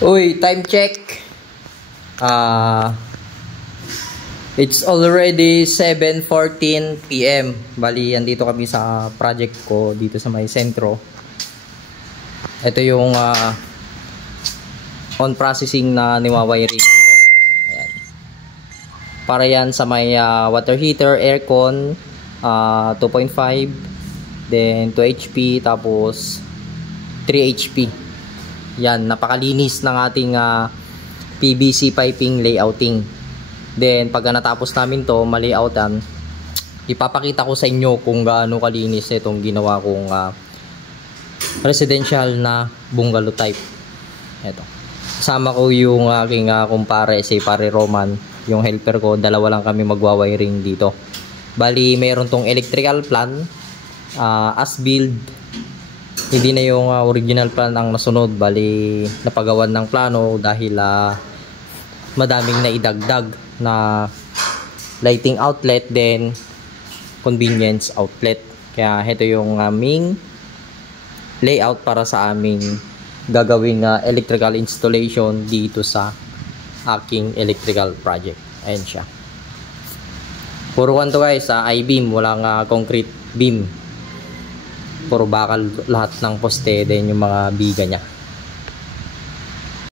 Uy, time check. It's already 7:14 PM. Bali, andito kami sa project ko dito sa may sentro. Ito yung on processing na niwawiringan ko. Ayan. Para yan sa may water heater, aircon, 2.5, then 2 HP, tapos 3 HP. Yan, napakalinis ng ating PVC piping layouting. Then pag natapos namin to ma-layoutan, ipapakita ko sa inyo kung gaano kalinis itong ginawa kong residential na bungalow type. Ito. Kasama ko yung aking kumpare, si Pare Roman, yung helper ko. Dalawa lang kami magwa-wiring dito. Bali, mayroon tong electrical plan, as build. Hindi na yung original plan ang nasunod. Bali, napagawan ng plano dahil madaming naidagdag na lighting outlet, then convenience outlet. Kaya ito yung aming layout para sa aming gagawing electrical installation dito sa aking electrical project. Ayan siya. Puro kanto guys, I-beam, walang concrete beam. Puro bakal lahat ng poste, then yung mga biga niya.